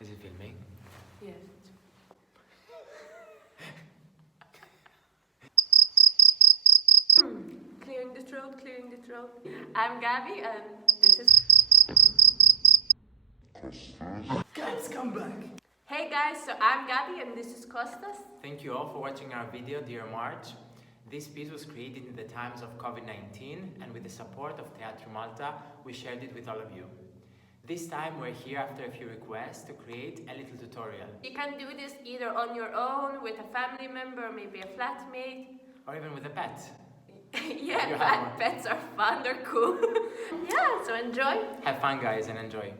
Is it filming? Yes. Clearing the throat, clearing the throat. I'm Gaby and this is... Guys, come back! Hey guys, so I'm Gaby and this is Kostas. Thank you all for watching our video, Dear March. This piece was created in the times of COVID-19 and with the support of Teatro Malta, we shared it with all of you. This time we're here after a few requests to create a little tutorial. You can do this either on your own, with a family member, maybe a flatmate. Or even with a pet. Yeah, pets are fun, they're cool. Yeah, so enjoy. Have fun guys and enjoy.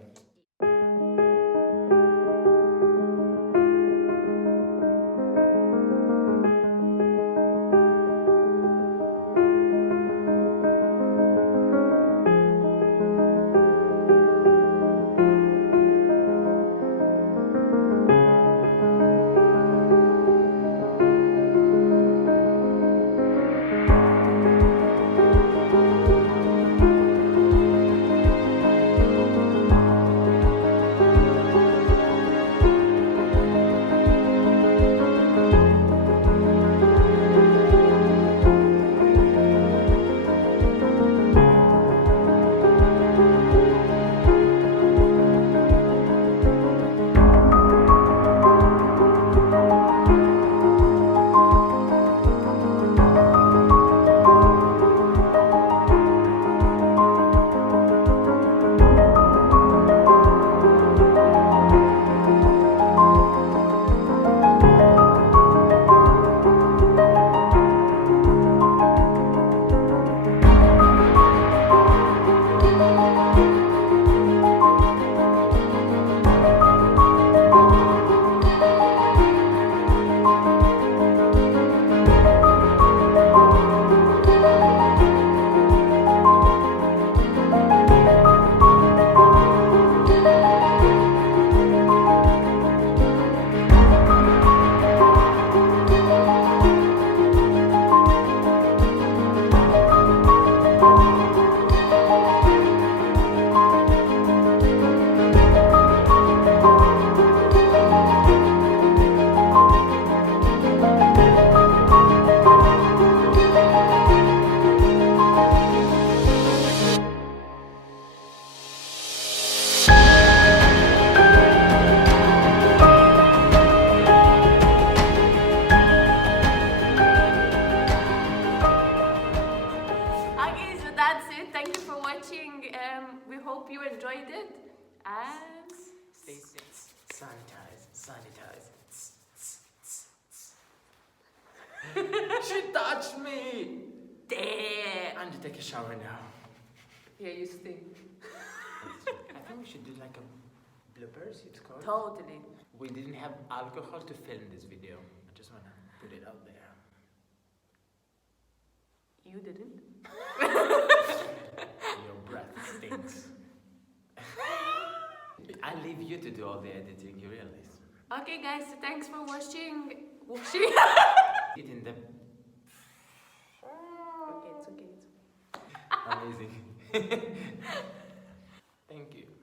Okay, so that's it. Thank you for watching. We hope you enjoyed it. And Stay safe. Sanitize. Sanitize. She touched me! damn. I'm to take a shower now. Yeah, you stink. I think we should do like a bloopers, it's called. Totally. We didn't have alcohol to film this video. I just wanna put it out there. You didn't? Your breath stinks. I leave you to do all the editing, you realize? Okay, guys, so thanks for watching. Watching? It in the Okay, it's okay. amazing. Thank you.